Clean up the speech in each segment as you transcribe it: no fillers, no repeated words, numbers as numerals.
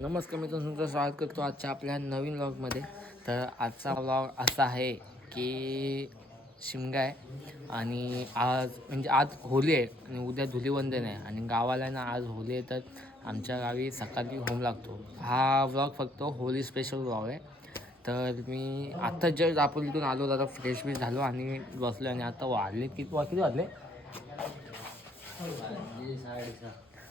नमस्कार, मी तुमचं स्वागत करतो आजच्या आपल्या नवीन व्लॉगमध्ये. तर आजचा व्लॉग असा आहे की शिमगा आहे आणि आज होली आहे आणि उद्या धुलीवंदन आहे आणि गावाला ना आज होली आहे. तर आमच्या गावी सकाळी होम लागतो. हा व्लॉग फक्त होली स्पेशल व्लॉग आहे. तर मी आत्ता जस्ट दापोलीतून आलो, जरा फ्रेश बी झालो आणि बसलो आणि आता वाजले किती वाजले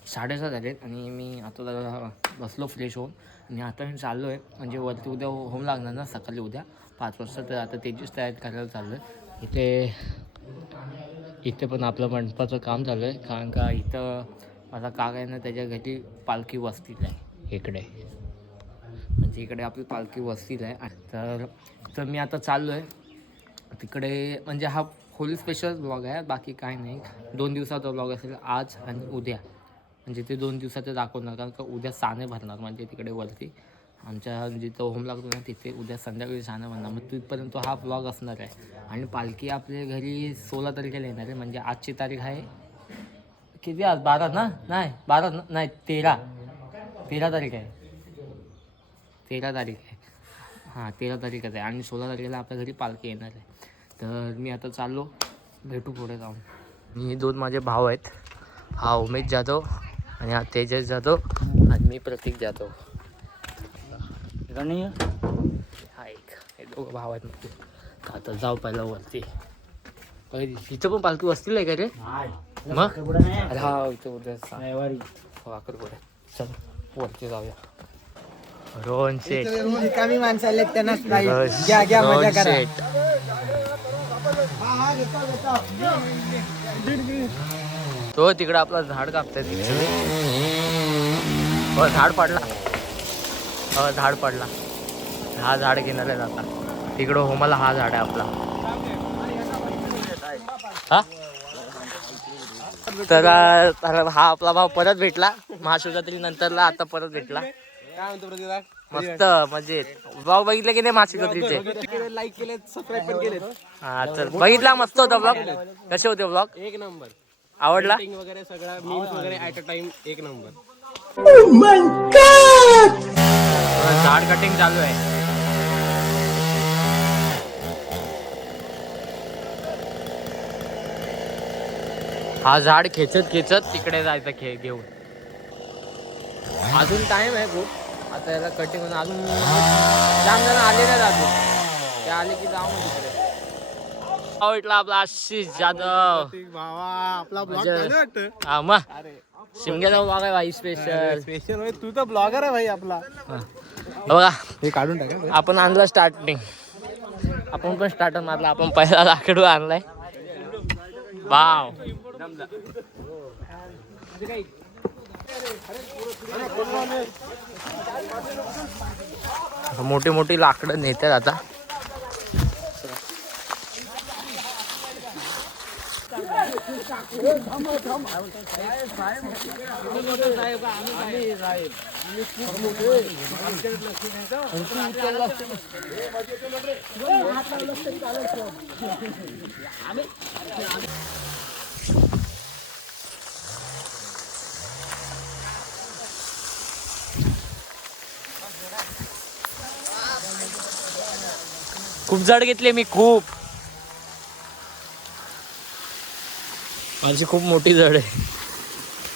6:30 झालेत आणि मी आता जरा बसलो फ्रेश होऊन आणि आता मी चाललो आहे म्हणजे वरती उद्या होम लागणार ना सकाळी उद्या 5 वाजता. तर आता त्याचीच तयारी करायला चाललो आहे. इथे पण आपलं मंडपाचं काम चालू आहे, कारण का इथं माझा काका आहे ना त्याच्या घरी पालखी वस्तीला आहे इकडे, म्हणजे इकडे आपली पालखी वस्तीला आहे. तर मी आता चाललो आहे तिकडे. म्हणजे हा होली स्पेशल ब्लॉग आहे, बाकी काय नाही. 2 दिवसाचा ब्लॉग असेल, आज आणि उद्या. म्हणजे ते 2 दिवसाचे दाखवणार, कारण का उद्या साने भरणार म्हणजे तिकडे वरती आमच्या जिथं होम लागतो ना तिथे उद्या संध्याकाळी साने भरणार. मग तिथपर्यंत हा ब्लॉग असणार आहे. आणि पालखी आपल्या घरी 16 तारखेला येणार आहे. म्हणजे आजची तारीख आहे किती? आज 12 ना? नाही 12 नाही 13 तारीख आहे. 13 तारीख आहे. हां 13 तारीखच आहे आणि 16 तारखेला आपल्या घरी पालखी येणार आहे. तर मी आता चाललो, भेटू पुढे जाऊन. मी 2 माझे भाव आहेत, हा उमेश जाधव आणि हा तेजस जाधव आणि मी प्रतीक जाधव. हा एक हे दोघं भाव आहेत. मग आता जाऊ पहिला वरती. इथं पण पालखी वस्तीला आहे का रे? मग अरे हा इथं उद्या वाकरपुडे. चल वरती जाऊया. रोहन शेठ, रिकामी माणसं आले त्यांना रोहन शेठ. तो तिकडं आपला झाड कापताय. झाड पडला. झाड पडला. हा झाड घेणार आहे आता. तिकडं होमाला हा झाड आहे आपला. हा तर हा आपला भाव परत भेटला महाशिवरात्री नंतरला. आता परत भेटला. मस्त मजेत. ब्लॉग बघितले की नाही महाशिवरात्रीचे? लाईक केले, सबस्क्राईब पण केले. हा तर बघितला, मस्त होता ब्लॉग. कसे होते ब्लॉग? एक नंबर. आवडला वगैरे सगळं मीम्स वगैरे ऍट अ टाइम एक नंबर. झाड कटिंग चालू आहे. हा झाड खेचत तिकडे जायचं घेऊन. अजून टाइम आहे खूप. आता याला कटिंग होऊन अजून जाम जण आले नाही अजून. ते आले की जाऊ मग तिकडे. इथला आपला आशिष जाधव भावा आपला ब्लॉग हा मग शिमग्याचा ब्लॉग आहे भाई. स्पेशल होय, तू तर ब्लॉगर आहे भाई आपला. बघा हे काढून टाका. आपण आणलं स्टार्टिंग. आपण पण स्टार्टर मारला. आपण पहिला लाकडू आणलाय. वाव मोठी मोठी लाकडं नेतात आता. खूप जड घेतले मी, खूप. माझी खूप मोठी जड आहे.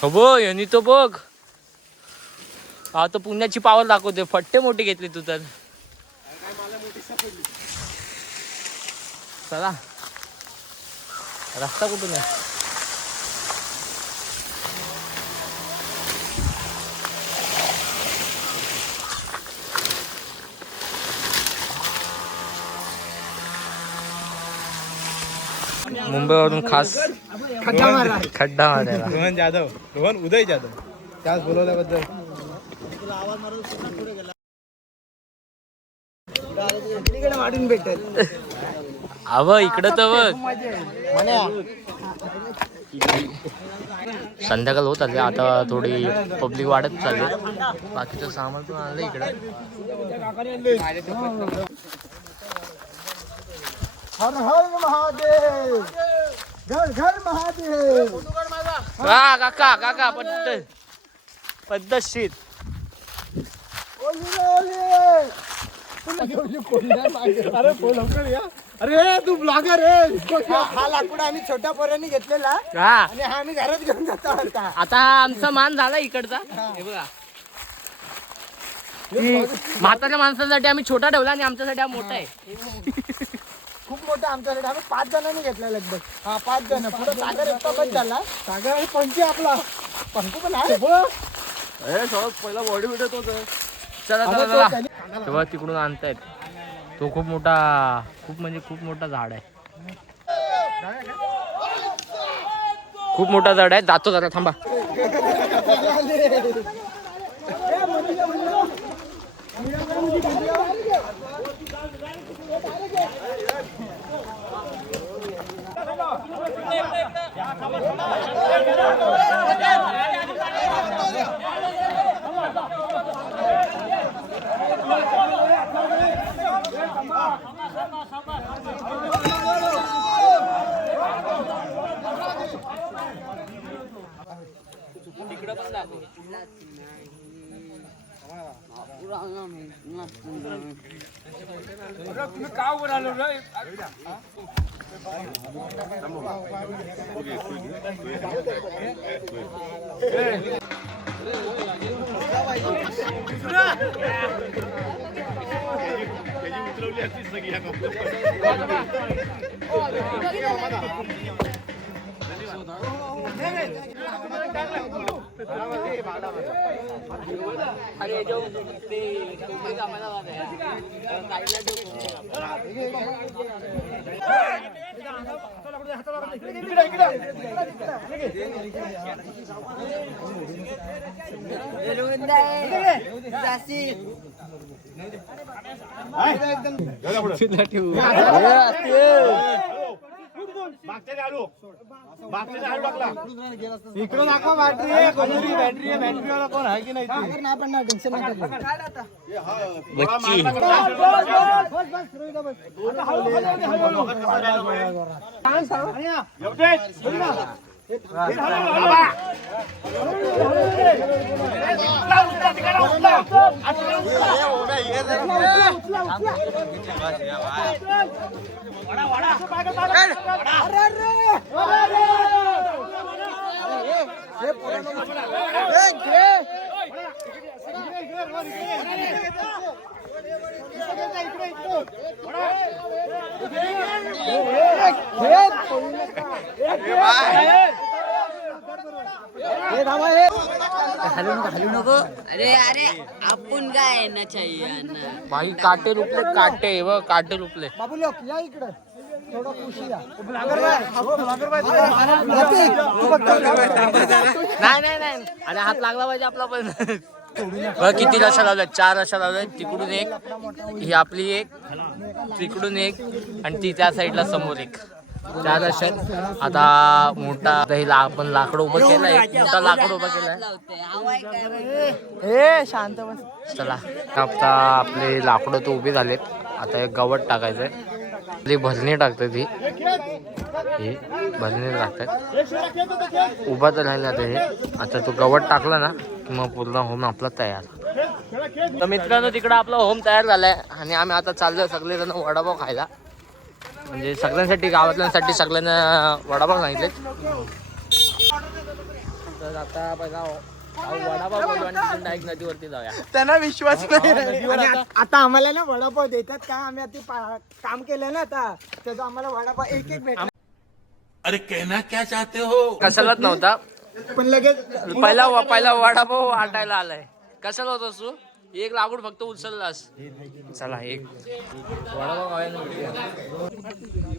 हो बघ यांनी तो बघ. हा तर पुण्याची पावर दाखवते. फट्टे मोठी घेतली तू तर. चला रस्ता कुठून आहे? मुंबईवरून खास खड्डा मारायला. रोहन जाधव, रोहन उदय जाधव, त्याच बोलवल्याबद्दल. वाढून भेटेल. अव इकडं तर बघ. संध्याकाळ होत आली आता, थोडी पब्लिक वाढत चालली. बाकीचं सामान पण आणलं इकडं. हर हर महादेव, घर घर महादेव. काका पद्धतशीर. अरे लवकर या. अरे तू ब्लॉगर रे. हा लाकूड आम्ही छोट्या पोरांनी घेतलेला हा आणि हा आम्ही घरात घेऊन जातो आता. आता हा आमचा मान झाला इकडचा. हे बघा म्हाताऱ्या माणसासाठी आम्ही छोटा ठेवला आणि आमच्यासाठी हा मोठा आहे. खूप मोठा आमच्याकडे. आम्ही 5 जणांनी घेतला लगभग. हा 5 जण. पुढे सागर एकटा बस झाला. सागर आणि पंची आपला. पंकू पण आहे. पहिला बॉडी भेटत होत. चला चला चला तेव्हा तिकडून आणतायत. तो खूप मोठा खूप म्हणजे खूप मोठा झाड आहे. खूप मोठा झाड आहे. जातो जरा थांबा. इकडे दाखवा बॅटरी आहे. कोणतरी बॅटरी आहे. बॅटरी वाला कोण आहे की नाही? नाही पण नाही टेन्शन नका घेऊ. हलू नको. अरे अरे आपण काय ना चाहिए भाई काटे रुपले काटे व काटे रुपले. बाबू लोक या इकडे. थोडं खुशी या. नाही नाही नाही अरे हात लागला पाहिजे आपला पण. बघ किती रशा लावल्यात. 4 रशा लावल्यात. तिकडून एक, ही आपली एक, तिकडून एक आणि ती त्या साईडला समोर एक. 4 रशात. आता मोठा आपण लाकडं उभं केलंय. मोठा लाकड उभा केलाय. शांत बस. चला आता आपले लाकडं तर उभे झालेत. आता एक गवत टाकायचंय. आपली भरणी टाकतात ही भरणी टाकतात. उभा तर राहिला आता हे. आता तो गवत टाकला ना की मग पूर्ण होम आपला तयार. तर मित्रांनो तिकडं आपला होम तयार झालाय आणि आम्ही आता चाललोय सगळेजण वडापाव खायला. म्हणजे सगळ्यांसाठी गावातल्यांसाठी सगळ्यांना वडापाव सांगितले. तर आता पहिला वडापाव बोलू आणि तिथून डायरेक्ट नदीवरती जाऊया. त्यांना विश्वास नाही. आता आम्हाला ना वडापाव देतात का? आम्ही आता काम केलं ना आता त्याचा आम्हाला वडापाव एक एक भेट. अरे कहना क्या चाहते हो? कशालाच नव्हता पण लगेच पहिला वडापाव वाटायला आलाय. कशाला होता तू? एक लाकूड फक्त उचललास. चला एक वडापाव खायला.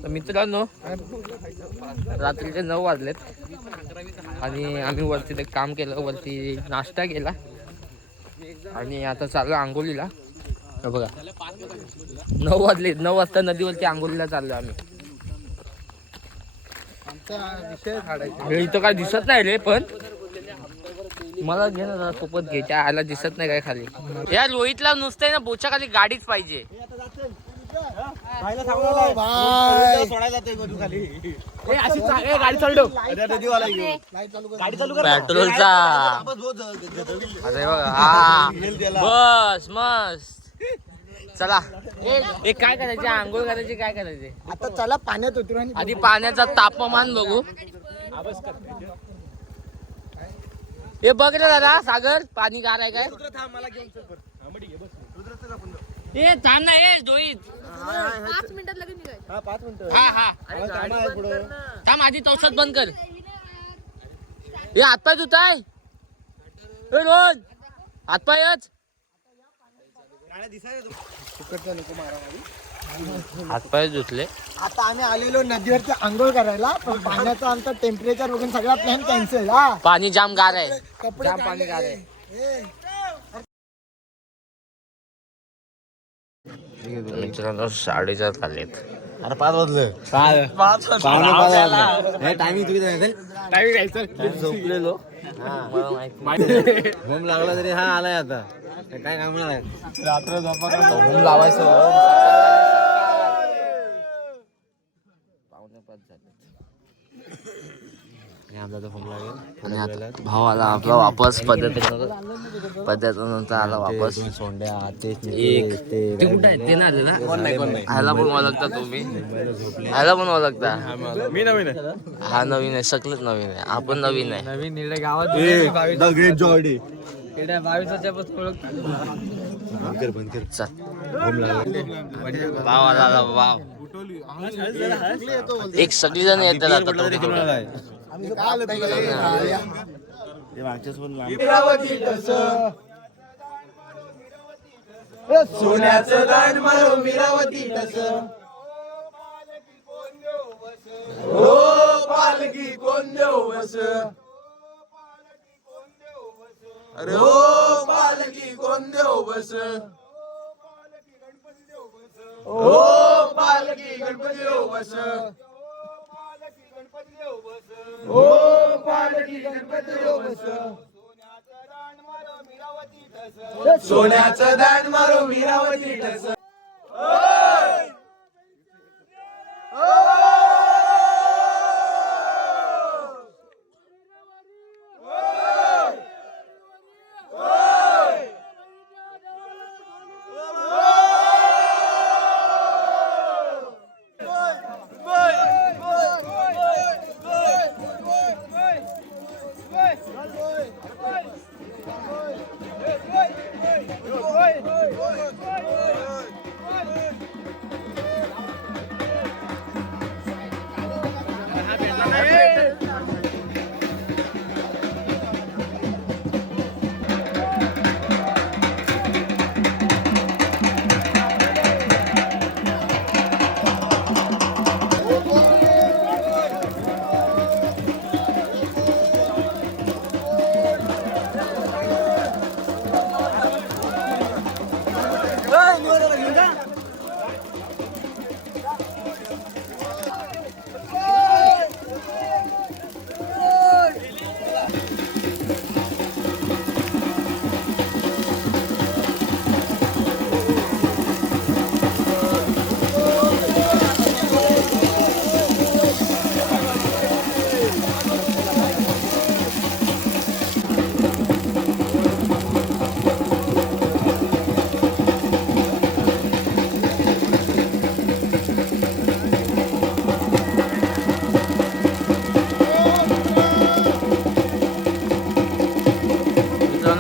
तर मित्रांनो रात्रीचे 9 वाजलेत आणि आम्ही वरती ते काम केलं. वरती नाश्ता केला आणि आता चाललो आंघोलीला. बघा 9 वाजले. 9 वाजता नदीवरती आंघोलीला चाललो आम्ही. इथं काय दिसत नाही रे पण मला घे ना सोबत घ्यायच्या. आला दिसत नाही काय खाली. या रोहितला नुसतं ना बोच्या खाली गाडीच पाहिजे. गाडी चालू पेट्रोलचा अरे बघा हा बस मस्त चला एक काय करायचे आंघोळ करायची काय करायचे आता चला पाण्यात उतरू आणि आधी पाण्याचा तापमान बघू हे बघ रे दादा सागर पाणी गार आहे काय ए थांब ना ए जोईत 5 मिनिटात लगेच निघायचं. 5 मिनिटं हा हा थांब आधी तवसात बंद कर हे हातपाय धुताय रोज हातपायच हातपाय धुतले आता आम्ही आलेलो नदीवरती आंघोळ करायला पण पाण्याचं आमचं टेम्परेचर बघून सगळा प्लॅन कॅन्सल हा पाणी जाम गार आहे कपडे जाम पाणी गार आहे मित्रांनो 4:30 खाल्लेत अरे 5 वाजलं टायमिंग तुम्ही झोपलेलो होम लागला तरी हा आलाय आता काय काम नाही होम लावायचं आमचा तो होम लागेल आणि आता भाव आला आपला वापस पद्धतीनंतर आला वापस सोंड्या एक ते कुठं आहे ते ना आले ना ह्याला पण ओळखता तुम्ही ह्याला पण ओळखता मी नवीन हा नवीन आहे सगळंच नवीन आहे आपण नवीन आहे नवीन निळे गावात आहे द ग्रेट जॉर्डी 22 पासून ओळखतो बंद कर चल होम लागला भाव आला भाव एक सगळी जण येतात आता तो तिकडे. सोन्याचं दान मारो मीरावती तस हो पालकी कोण देऊ बस अरे हो पालकी कोण देऊ बस हो पालकी गणपती देऊ बस हो पालकी गणपती देऊ बस सोन्याचं दान मारो मीरावती तस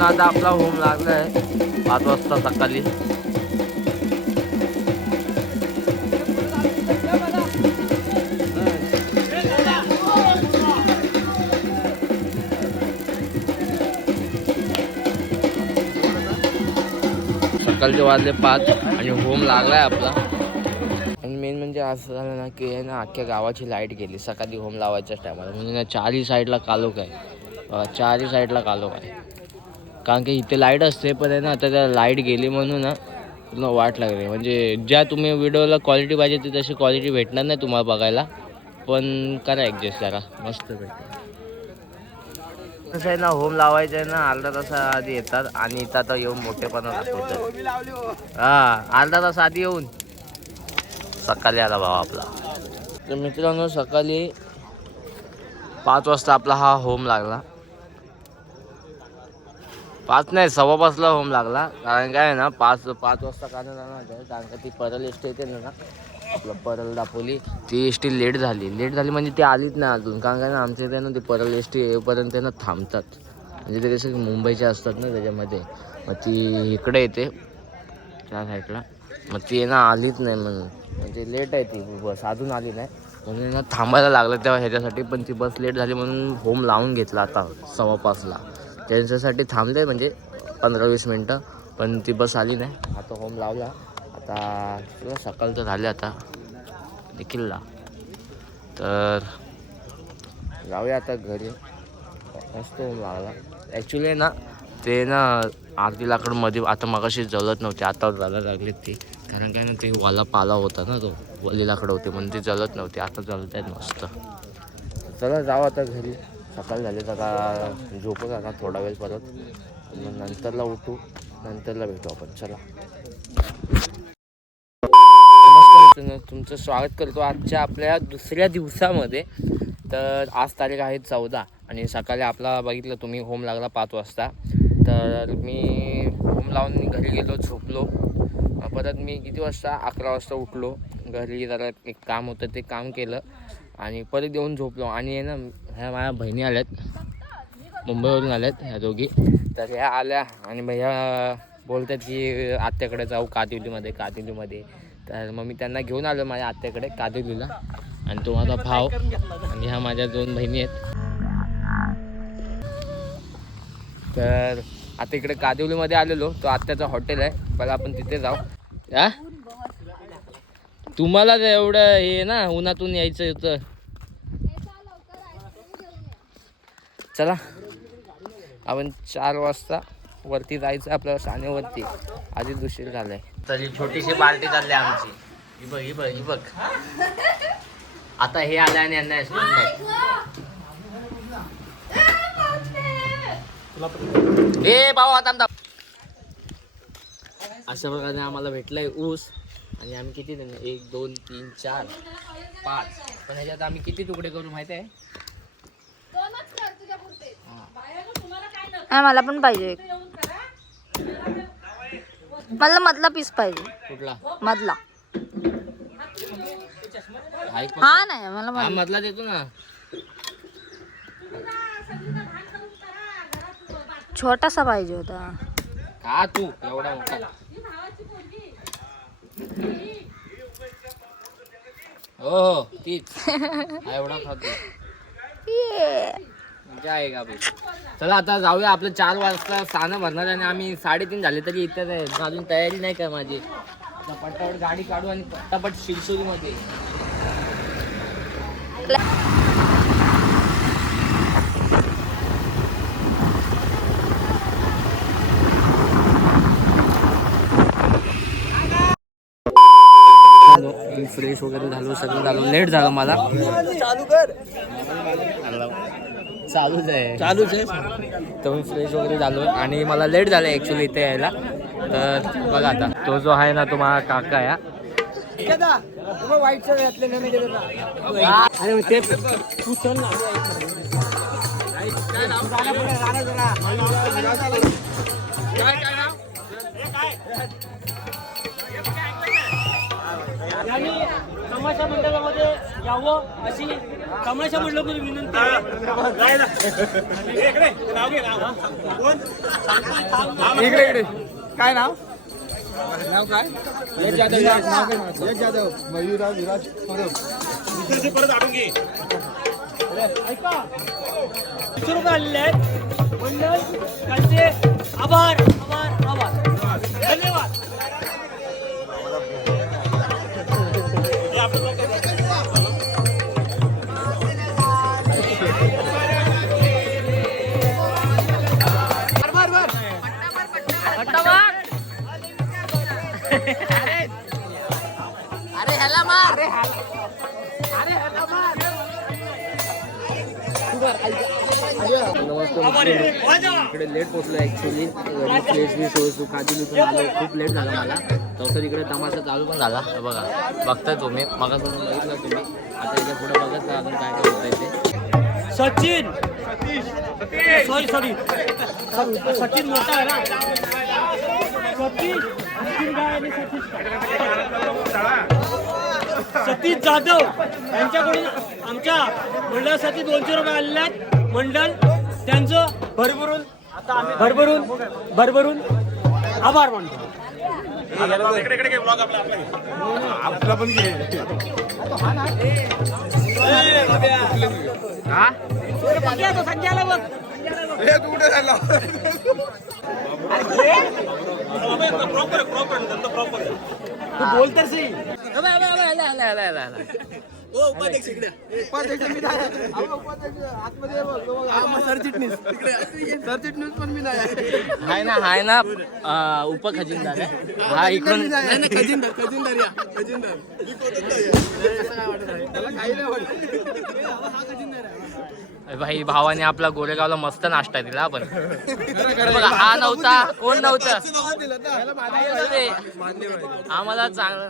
आता आपला होम लागलाय 5 वाजता सकाळी सकाळचे वाजले 5 आणि होम लागलाय आपला आणि मेन म्हणजे असं झालं ना की ना अख्ख्या गावाची लाईट गेली सकाळी होम लावायच्याच टायमाला म्हणजे चारही साईडला कालोख आहे चारही साईडला कालोख आहे कारण की इथे लाईट असते पण आहे ना आता त्या लाईट गेली म्हणून ना पूर्ण वाट लागली म्हणजे ज्या तुम्ही व्हिडिओला क्वालिटी पाहिजे ती तशी क्वालिटी भेटणार नाही तुम्हाला बघायला पण करा ॲडजस्ट जरा मस्त भेटतं कसं आहे ना होम लावायचं आहे ना अर्धा तास आधी येतात आणि इथं आता येऊन मोठेपणा दाखवतात हा अर्धा तास आधी येऊन सकाळी आला भाऊ आपला. तर मित्रांनो सकाळी 5 वाजता आपला हा होम लागला. 5 नाही 5:15ला होम लागला. कारण काय आहे ना 5 वाजता कारण का ती परल एस टी येते ना आपलं परल दापोली ती एस टी लेट झाली म्हणजे ती आलीच नाही अजून. कारण काय ना आमच्या इथे ना ती परल एस टी येईपर्यंत ना थांबतात. म्हणजे ते कसे मुंबईचे असतात ना त्याच्यामध्ये. मग ती इकडे येते त्या साईडला. मग ती ना आलीच नाही म्हणून म्हणजे लेट आहे ती बस अजून आली नाही म्हणून ना थांबायला लागलं तेव्हा ह्याच्यासाठी. पण ती बस लेट झाली म्हणून होम लावून घेतला आता 5:15ला. त्यांच्यासाठी थांबले म्हणजे 15-20 मिनटं. पण ती बस आली नाही. आता होम लावला. आता सकाळचं झाले आता निखिलला. तर जाऊया आता घरी. मस्त होम लागला. ॲक्च्युली ना ते ना आरती लाकड मध्ये आता मगाशी जळत नव्हती. आता जळायला लागलीत ती. कारण काय ना ते वाला पाला होता ना तो वली लाकडं होती म्हणून ती जळत नव्हती. आता जळत आहेत मस्त. चला जाऊ आता घरी. सकाळ झाली आता झोपू आता थोडा वेळ परत. मग नंतरला उठू. नंतरला भेटू आपण. चला नमस्कार, तुमचं स्वागत करतो आजच्या आपल्या दुसऱ्या दिवसामध्ये. तर आज तारीख आहे 14 आणि सकाळी आपला बघितलं तुम्ही होम लागला 5 वाजता. तर मी होम लावून घरी गेलो, झोपलो. परत मी किती वाजता 11 वाजता उठलो. घरी जरा एक काम होतं ते काम केलं आणि परत येऊन झोपलो. आणि ना ह्या माझ्या बहिणी आल्यात मुंबईवरून आल्यात ह्या दोघी. तर ह्या आल्या आणि भैया बोलतात की आत्याकडे जाऊ कादिवलीमध्ये. तर मग मी त्यांना घेऊन आलो माझ्या आत्याकडे कादिवलीला. आणि तो माझा भाव आणि ह्या माझ्या 2 बहिणी आहेत. तर आता इकडे कादिवलीमध्ये आलेलो. तो आत्याचा हॉटेल आहे. पहिला आपण तिथे जाऊ. हा तुम्हाला एवढं हे ना उन्हातून यायचं होतं. चला आपण 4 वाजता वरती जायचं आपल्या सानेवरती. आधीच उशीर झालाय. तरी छोटीशी पार्टी चालली आमची. ही बघ आता हे आलं आणि यांना ए भाऊ आता अशा प्रकारे आम्हाला भेटलाय ऊस. आणि आम्ही किती 1 2 3 4 5 पण ह्याच्यात आम्ही किती तुकडे करू माहिती आहे. मला पण पाहिजे. मला मधला पीस पाहिजे. कुठला मधला? हा नाही मला मधला देतो ना. छोटासा पाहिजे होता. का तू एवढा मोठा हो तीच एवढा खातो काय आहे का भाई. चला आता जाऊया. आपलं 4 वाजता सानं भरणार आणि आम्ही 3:30 झाले तरी इथं आहे. अजून तयारी नाही का माझी. आता पटापट गाडी काढू आणि पटापट शिरसोलीमध्ये. फ्रेश वगैरे झालो सगळं झालो. लेट झालं मला. चालूच आहे. तर मी फ्रेश वगैरे झालो आणि मला लेट झालं ॲक्च्युली इथे यायला. तर बघा आता तो जो आहे ना तो माझा काका आहे. तमाशा मंडळामध्ये यावं अशी तमाशा मंडळामध्ये विनंती इकडे काय नाव काय? यश जाधव मयूराज विराज परत आढून घे. ऐका रुपये आलेले आहेत मंडळ त्यांचे आभार. धन्यवाद. अरे ह्याला मार. इकडे लेट पोचलो ॲक्च्युली फ्रेश बी सोय काजूतून आलो खूप लेट झाला मला तसं इकडे तमाशा चालू पण झाला बघा बघताय तुम्ही मगापासून बघितलं तुम्ही आता याच्या पुढे बघत का अजून काय काय होतं इथे सचिन सॉरी सचिन मोठा आहे ना सतीश जाधव यांच्याकडून आमच्या मंडळासाठी 200 रुपये आलेले आहेत मंडळ त्यांचं भरभरून आभार मानतो. आपला पण घे संख्याला बघ तू कुठे झाला तू बोल तर सही हाय ना उपखजिनदार हा इकडून भाई भावाने आपला गोरेगावला मस्त नाश्ता दिला आपण बघा हा नव्हता कोण नव्हतं आम्हाला चांगलं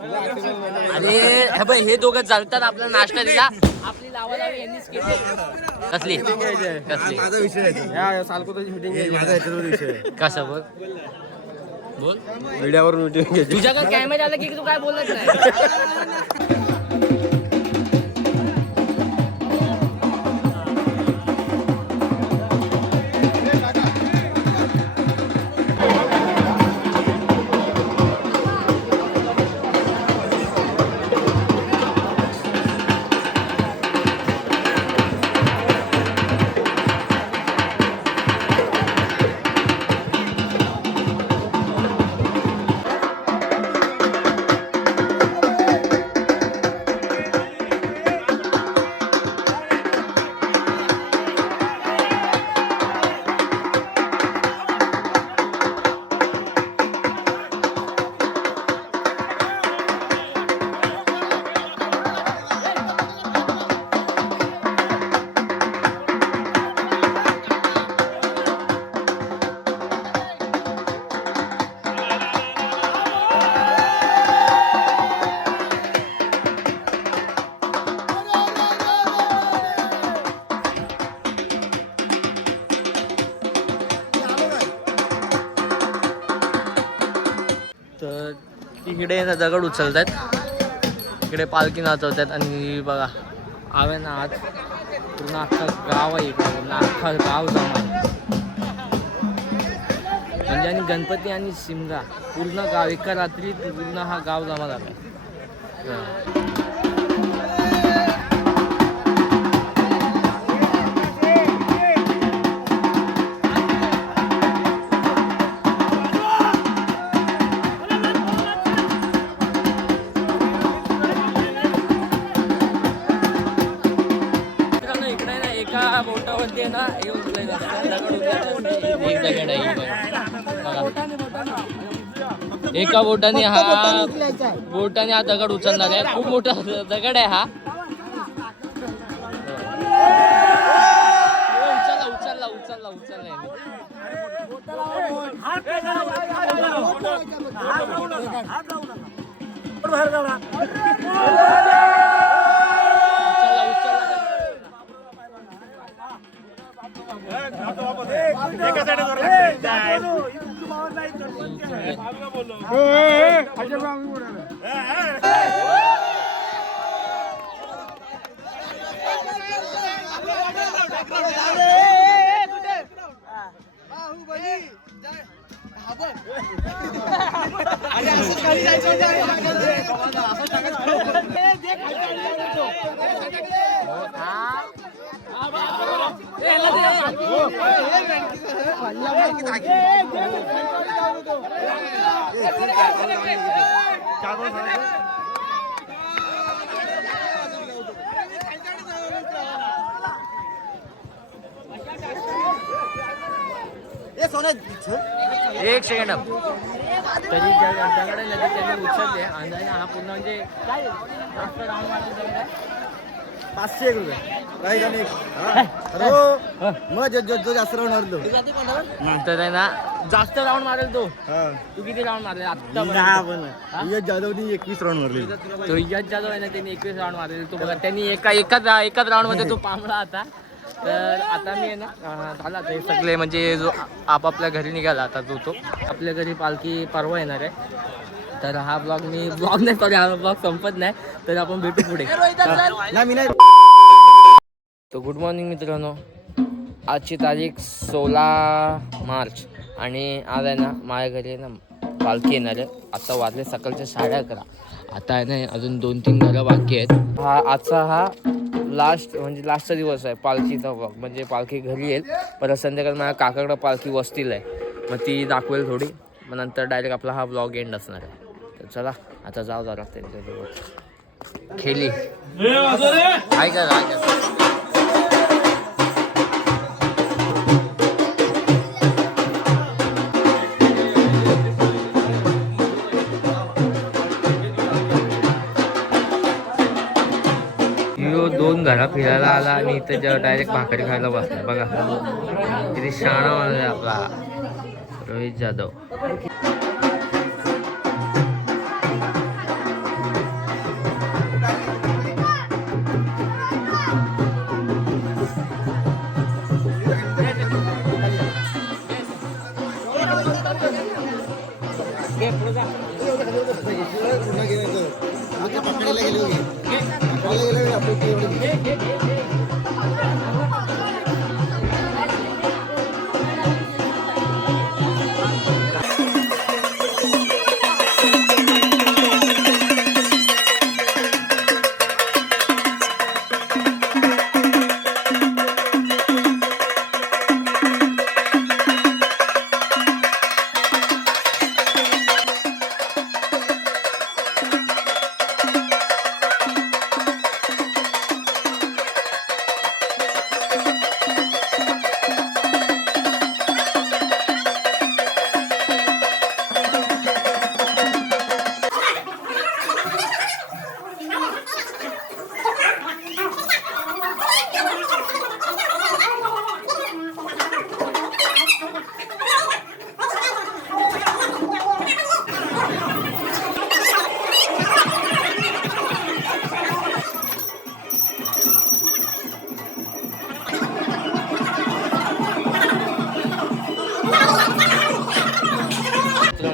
अरे हे बघ हे दोघं चालतात आपला नाश्ता दिला आपली लावालावी यांनीच केली कसली माझा विषय आहे सालकोताची मीटिंग माझा याच्यावर विषय आहे कसं बोल मीडियावरून मीटिंग घ्यायची तुझ्याकडे कॅमेरा आला की तू काय बोलत नाही तर तिकडे दगड उचलतात इकडे पालखी नाचवतात आणि बघा आवे ना आज पूर्ण अख्खा गाव आहे इकडे पूर्ण अख्खा गाव जमा म्हणजे आणि गणपती आणि शिमगा पूर्ण गाव एका रात्री पूर्ण हा गाव जमा झाला एका बोटावरती आहे ना हे उचलायचं असतं दगड उचलायचं एक दगड आहे बघा एका बोटाने हा दगड उचलणार आहे खूप मोठा दगड आहे हा उचलला एक सेकंड तरी दगड लगेच त्यांनी उचलले आणि हा पूर्ण म्हणजे 500 रुपये राईट आणि मग जो जास्त राऊंड मारलो तर आहे ना जास्त राऊंड मारेल तो. तू किती राऊंड मारले आता? यश जाधवनी 21 राऊंड मारले. तो यश जाधव आहे ना, त्यांनी 21 राऊंड मारले. तो बघा त्यांनी एकाच राऊंड मध्ये तो पामला आता. तर आता मी आहे ना झाला ते सगळे म्हणजे जो आपापल्या घरी निघाला आता तो आपल्या घरी पालखी परवा येणार आहे. तर हा ब्लॉग नाही सॉरी हा ब्लॉग संपत नाही. तर आपण भेटू पुढे. तर गुड मॉर्निंग मित्रांनो. आजची तारीख 16 मार्च आणि आज आहे ना माझ्या घरी आहे ना पालखी येणार आहे. आता वाजले सकाळचे 11:30. आता आहे ना अजून 2-3 घरं बाकी आहेत. आजचा लास्टचा दिवस आहे पालखीचा ब्लॉग. म्हणजे पालखी घरी येईल, परत संध्याकाळी माझ्या काकाकडं पालखी वस्तीला आहे, मग ती दाखवेल थोडी. मग नंतर डायरेक्ट आपला हा ब्लॉग एंड असणार आहे. तर चला आता जाऊ जरा त्यांच्यासोबत खेळली ऐका. दोन घरा फिरायला आला आणि इथं जेव्हा डायरेक्ट भाकरी खायला बसला. बघा किती शहाणा माणूस आहे आपला रोहित जाधव.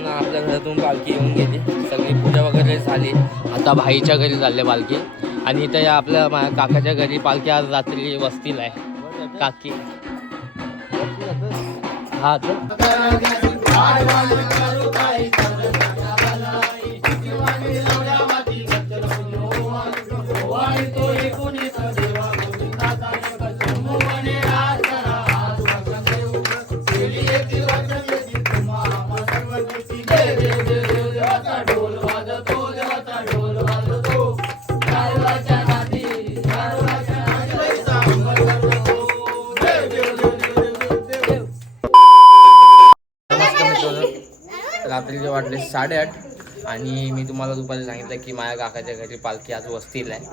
आपल्या घरातून पालखी येऊन गेली, सगळी पूजा वगैरे झाली. आता भाईच्या घरी चालले पालखी. आणि इथं या आपल्या माझ्या काकाच्या घरी पालखी आज रात्री वस्तीला आहे. काकी हा रात्रीचे वाटले 8:30 आणि मी तुम्हाला दुपारी सांगितलं की माझ्या काकाच्या घरी पालखी आज वस्तीला आहे.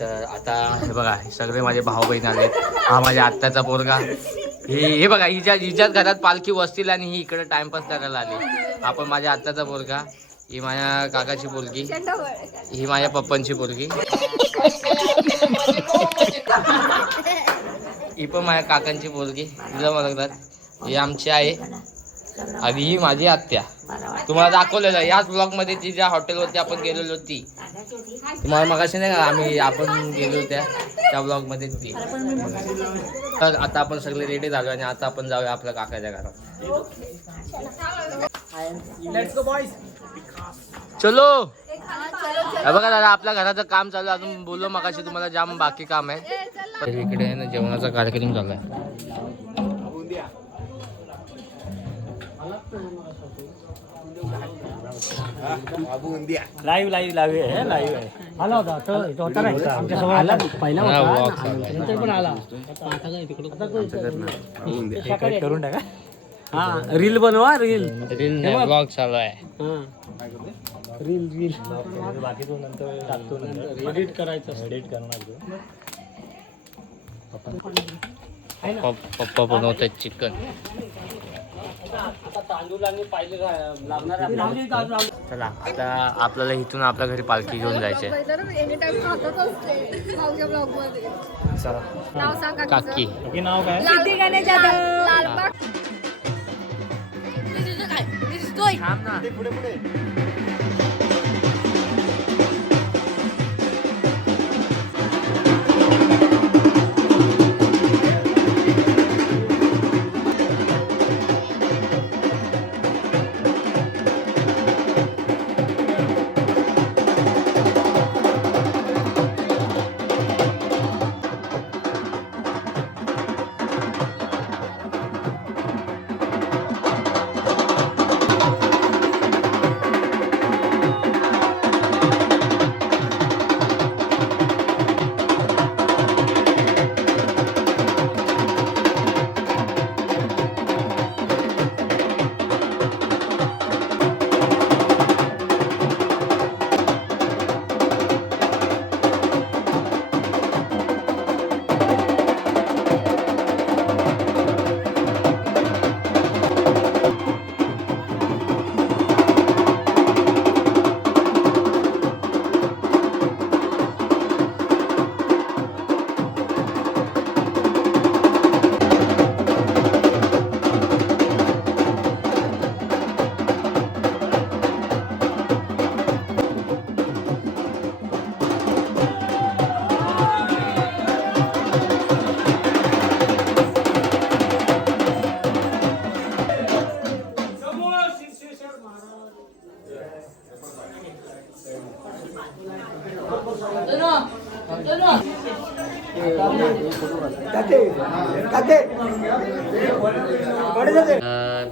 तर आता हे बघा सगळे माझे भाऊ बहीण आले. हा माझ्या आत्याचा पोरगा. हे बघा हिच्याच घरात पालखी वस्तीला आणि ही इकडे टाइमपास करायला आली. हा पण माझ्या आत्याचा पोरगा. ही माझ्या काकाची पोरगी. ही माझ्या पप्पांची पोरगी. ही पण माझ्या काकांची पोरगी. तिला म्हणतात. ही आमची आहे आणि ही माझी आत्या. तुम्हाला दाखवलेलं याच ब्लॉग मध्ये ती ज्या हॉटेलवरती आपण गेलेलो ती तुम्हाला मगाशी नाही का आपण गेलो त्या ब्लॉग मध्ये ती. तर आता आपण सगळे रेडी झालो आणि आता आपण जाऊया आपल्या काकाच्या घरात. चलो. बघा दादा आपल्या घराचं काम चालू आहे. अजून बोललो मगाशी तुम्हाला जाम बाकी काम आहे. तर इकडे आहे ना जेवणाचा कार्यक्रम चालू आहे. लाईव्ह आहे. आला होता होता नाही आमच्यासमोर आला पहिला नंतर पण आला. करून टाका. हा रील बनवा. रील ब्लॉग चालू आहे. रील बाकी तो नंतर टाकतो. एडिट करायचं. एडिट करणार पप्पा बनवतात चिकन. चला आता आपल्याला इथून आपल्या घरी पालखी घेऊन जायचंय. चला काकी नाव काय? थांब ना.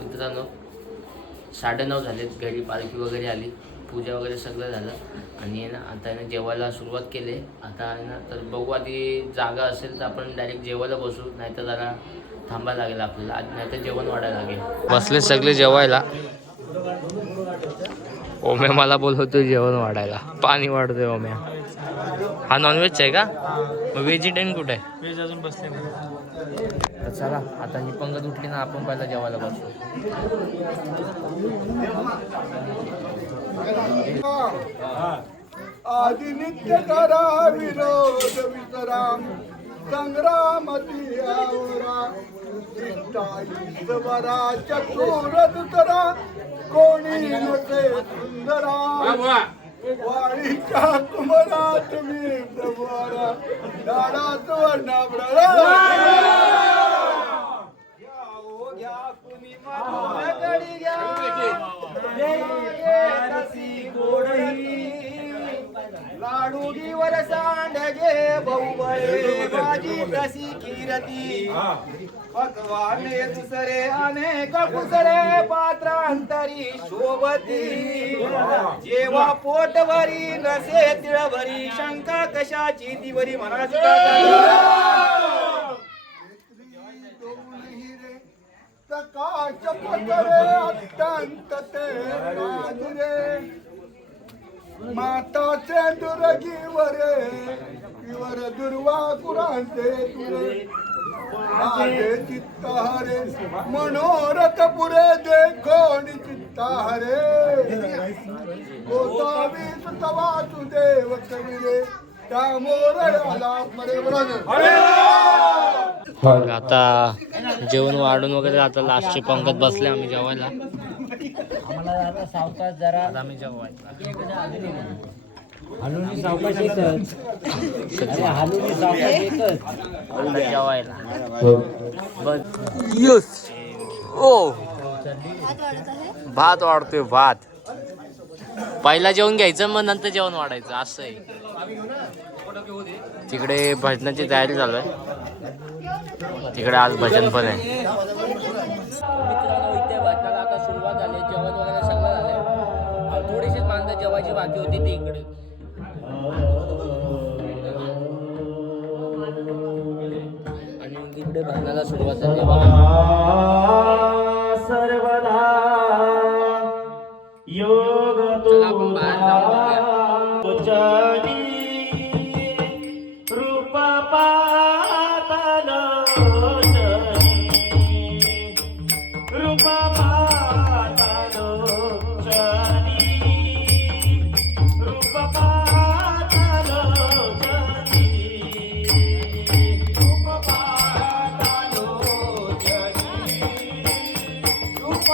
मित्रांनो 9:30 झालेत. घरी पालखी वगैरे आली, पूजा वगैरे सगळं झालं आणि ना आता आहे ना जेवायला सुरुवात केली. आता आहे ना तर बघू आधी जागा असेल तर आपण डायरेक्ट जेवायला बसू, नाहीतर जरा थांबायला लागेल आपल्याला. आज नाहीतर जेवण वाढायला लागेल. बसले सगळे जेवायला. ओम्या मला बोलवतोय जेवण वाढायला, पाणी वाढतोय ओम्या. हा नॉनव्हेजचा आहे का? मग व्हेजिटेरियन कुठे आहे? वेज अजून बसले तर चला आता ही पंगत उठली ना, आपण पहिला जेवायला बसू. आदि नित्य करा विरोध विसराम संग्रामती आवरा बरा चकोर दुसरा कोणी नसे सुंदरा वाळीच्या कुमरात मी प्रभुरा दाडा सुवर्णा लाडूगीवर सांडगे बहुबळे माझी तशी किरती पकवाने दुसरे अनेक कुसळे पात्रांतरी शोभती जेव्हा पोटवरी नसे तिळभरी शंका कशाची दिवरी मनाची प्रकाश पटरे अत्यंत ते माताचे दुर्गीवरे इवर दुर्वा कुरांचे तुरे माझे चित्त हरे मनोरथ पुरे देखोनी चित्त हरे गोसावी सुत वासुदेव कविरे त्या मोरळाला मरे आता जेवण वाढून वगैरे आता लास्टची पंगत बसले आम्ही जेवायला. आम्हाला सावकाश जरा आम्ही जेवायला हलुनी सावकाश येतच. हलुनी सावकाश येतच. जेवायला यस. ओ भात वाढतोय भात. पहिला जेवण घ्यायचं मग नंतर जेवण वाढायचं असं आहे. तिकडे भजनाची तयारी चालू आहे. तिकडे आज भजन पण आहे. इथे भजनाला आता सुरुवात झाली. जेवण वगैरे सगळं झालंय. थोडीशीच माणसं जेवायची बाकी होती ती इकडे. आणि इकडे भजनाला सुरुवात झाली. सर्वदा योग चला आपण बाहेर जाऊन रूप पाता रूपा पाहतालो जनी रूप पाहतालो जनी रूप पाहतालो जनी रूप